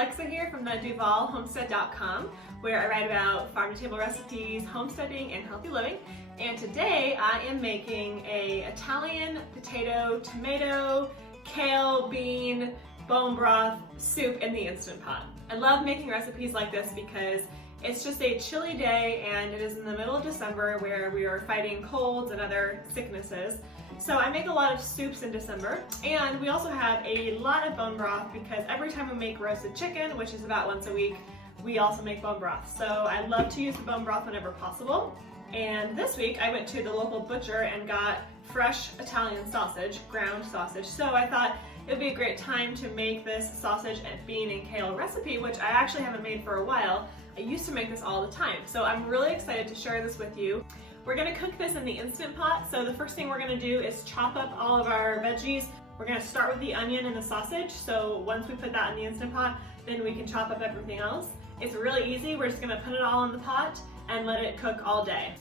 Alexa here from the Homestead.com, where I write about farm-to-table recipes, homesteading, and healthy living. And today I am making a Italian potato, tomato, kale, bean, bone broth soup in the Instant Pot. I love making recipes like this because it's just a chilly day and it is in the middle of December where we are fighting colds and other sicknesses. So I make a lot of soups in December, and we also have a lot of bone broth because every time we make roasted chicken, which is about once a week, we also make bone broth. So I love to use the bone broth whenever possible. And this week I went to the local butcher and got fresh Italian sausage, ground sausage. So I thought it would be a great time to make this sausage and bean and kale recipe, which I actually haven't made for a while. I used to make this all the time. So I'm really excited to share this with you. We're gonna cook this in the Instant Pot. So the first thing we're gonna do is chop up all of our veggies. We're gonna start with the onion and the sausage. So once we put that in the Instant Pot, then we can chop up everything else. It's really easy. We're just gonna put it all in the pot and let it cook all day.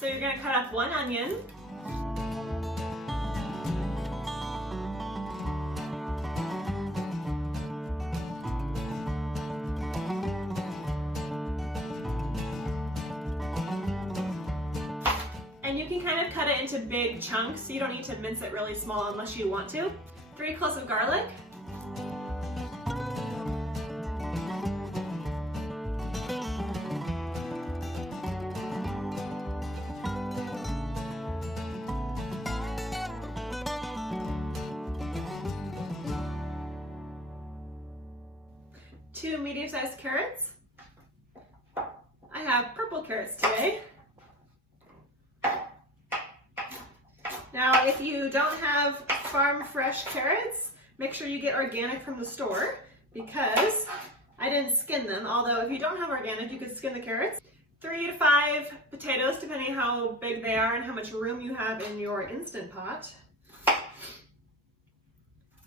So you're gonna cut up one onion. And you can kind of cut it into big chunks, so you don't need to mince it really small unless you want to. 3 cloves of garlic. Two medium-sized carrots. I have purple carrots today. Now, if you don't have farm fresh carrots, make sure you get organic from the store because I didn't skin them, although if you don't have organic, you could skin the carrots. 3 to 5 potatoes, depending how big they are and how much room you have in your Instant Pot.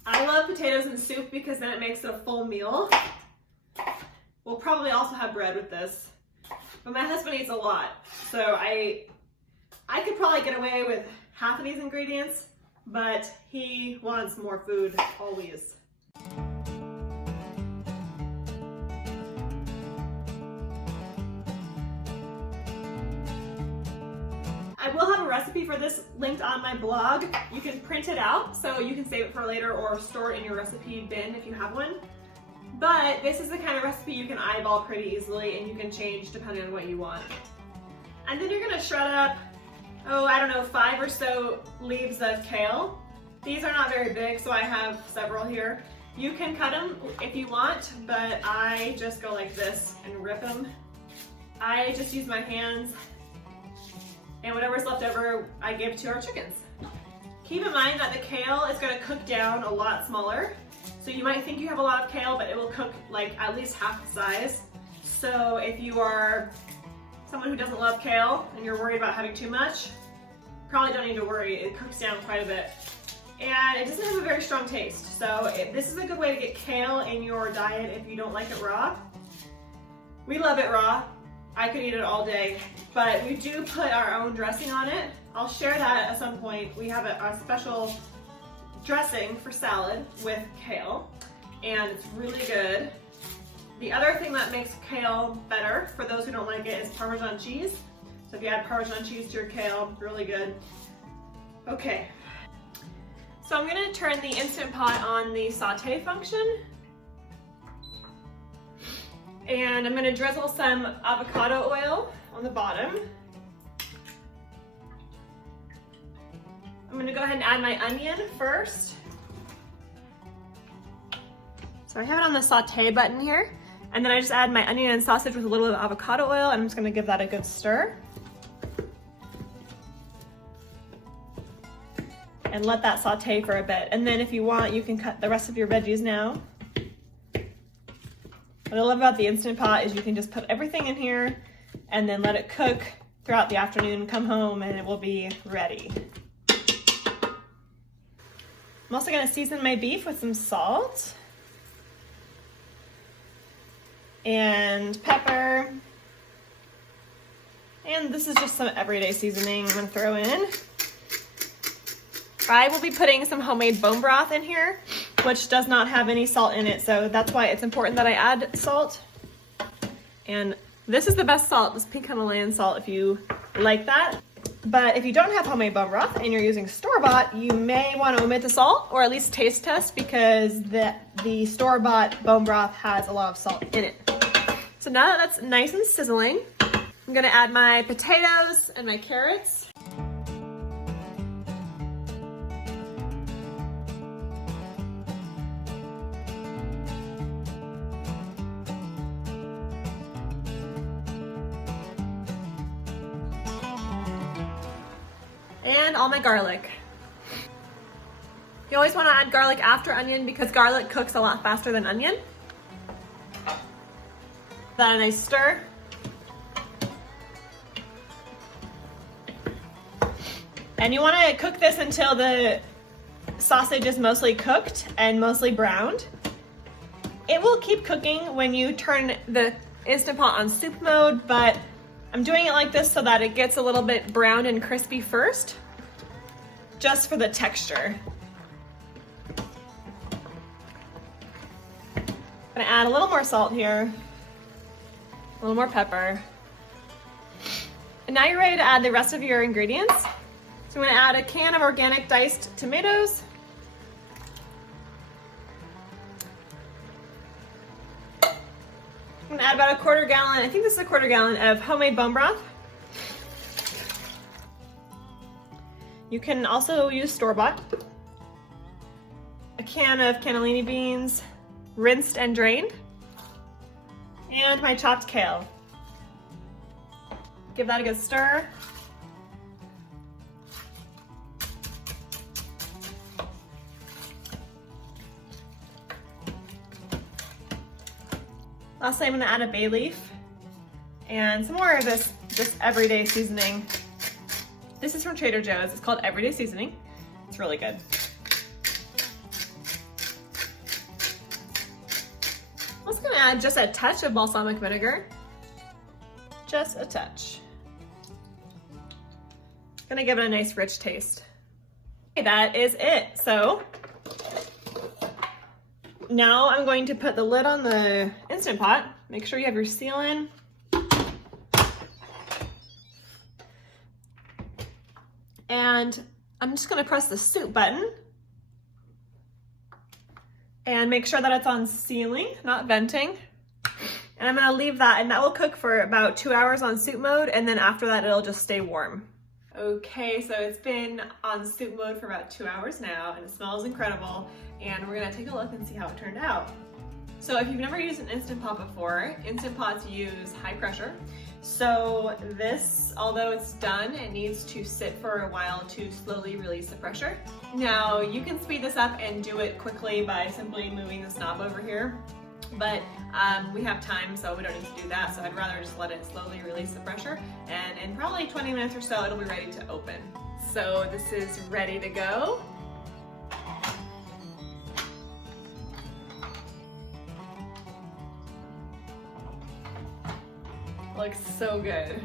I love potatoes in soup because then it makes it a full meal. We'll probably also have bread with this, but my husband eats a lot, so I could probably get away with half of these ingredients, but he wants more food always. I will have a recipe for this linked on my blog. You can print it out so you can save it for later or store it in your recipe bin if you have one. But this is the kind of recipe you can eyeball pretty easily and you can change depending on what you want. And then you're gonna shred up, I don't know, 5 or so leaves of kale. These are not very big, so I have several here. You can cut them if you want, but I just go like this and rip them. I just use my hands, and whatever's left over, I give to our chickens. Keep in mind that the kale is gonna cook down a lot smaller. So you might think you have a lot of kale, but it will cook like at least half the size. So if you are someone who doesn't love kale and you're worried about having too much, probably don't need to worry. It cooks down quite a bit. And it doesn't have a very strong taste. So this is a good way to get kale in your diet if you don't like it raw. We love it raw. I could eat it all day, but we do put our own dressing on it. I'll share that at some point. We have a special dressing for salad with kale, and it's really good. The other thing that makes kale better, for those who don't like it, is Parmesan cheese. So if you add Parmesan cheese to your kale, really good. Okay, so I'm gonna turn the Instant Pot on the saute function. And I'm gonna drizzle some avocado oil on the bottom. I'm gonna go ahead and add my onion first. So I have it on the saute button here. And then I just add my onion and sausage with a little bit of avocado oil, and I'm just gonna give that a good stir. And let that saute for a bit. And then if you want, you can cut the rest of your veggies now. What I love about the Instant Pot is you can just put everything in here and then let it cook throughout the afternoon, come home, and it will be ready. I'm also gonna season my beef with some salt and pepper. And this is just some everyday seasoning I'm gonna throw in. I will be putting some homemade bone broth in here. which does not have any salt in it, so that's why it's important that I add salt. And this is the best salt, this pink Himalayan salt, if you like that. But if you don't have homemade bone broth and you're using store-bought, you may want to omit the salt or at least taste test, because the store-bought bone broth has a lot of salt in it. So now that that's nice and sizzling, I'm gonna add my potatoes and my carrots. And all my garlic. You always want to add garlic after onion because garlic cooks a lot faster than onion. That a nice stir. And you want to cook this until the sausage is mostly cooked and mostly browned. It will keep cooking when you turn the Instant Pot on soup mode, but I'm doing it like this so that it gets a little bit browned and crispy first, just for the texture. I'm gonna add a little more salt here, a little more pepper. And now you're ready to add the rest of your ingredients. So I'm gonna add a can of organic diced tomatoes. I'm gonna add about a quarter gallon, I think this is a quarter gallon of homemade bone broth. You can also use store-bought. A can of cannellini beans, rinsed and drained. And my chopped kale. Give that a good stir. Lastly, I'm gonna add a bay leaf and some more of this just everyday seasoning. This is from Trader Joe's. It's called Everyday Seasoning. It's really good. I'm also gonna add just a touch of balsamic vinegar. Just a touch. Gonna give it a nice rich taste. Okay, that is it. So now I'm going to put the lid on the Instant Pot. Make sure you have your seal in. And I'm just gonna press the soup button and make sure that it's on sealing, not venting. And I'm gonna leave that, and that will cook for about 2 hours on soup mode, and then after that it'll just stay warm. Okay, so it's been on soup mode for about 2 hours now, and it smells incredible, and we're gonna take a look and see how it turned out. So if you've never used an Instant Pot before, Instant Pots use high pressure. So this, although it's done, it needs to sit for a while to slowly release the pressure. Now, you can speed this up and do it quickly by simply moving this knob over here, but we have time, so we don't need to do that. So I'd rather just let it slowly release the pressure, and in probably 20 minutes or so, it'll be ready to open. So this is ready to go. Looks so good.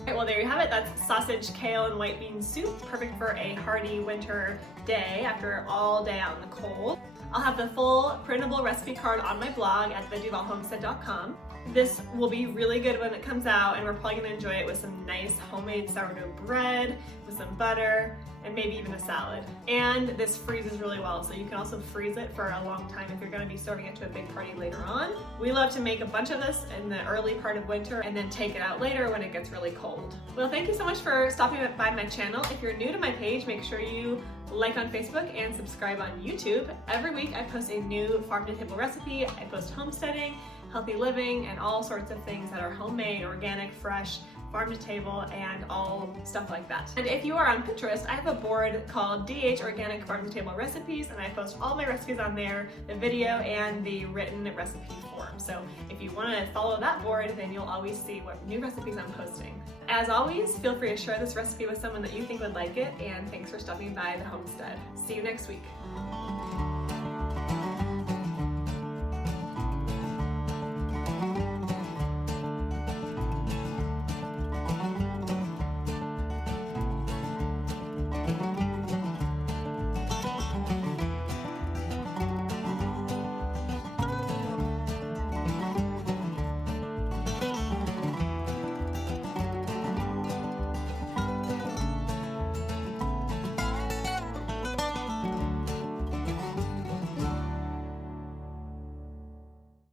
Okay, well there you have it. That's sausage, kale, and white bean soup. Perfect for a hearty winter day after all day out in the cold. I'll have the full printable recipe card on my blog at theduvalhomestead.com. This will be really good when it comes out, and we're probably gonna enjoy it with some nice homemade sourdough bread, with some butter, and maybe even a salad. And this freezes really well, so you can also freeze it for a long time if you're gonna be serving it to a big party later on. We love to make a bunch of this in the early part of winter and then take it out later when it gets really cold. Well, thank you so much for stopping by my channel. If you're new to my page, make sure you like on Facebook and subscribe on YouTube. Every week I post a new farm-to-table recipe. I post homesteading, healthy living, and all sorts of things that are homemade, organic, fresh, farm to table, and all stuff like that. And if you are on Pinterest, I have a board called DH Organic Farm to Table Recipes, and I post all my recipes on there, the video and the written recipe form. So if you want to follow that board, then you'll always see what new recipes I'm posting. As always, feel free to share this recipe with someone that you think would like it, and thanks for stopping by the Homestead. See you next week.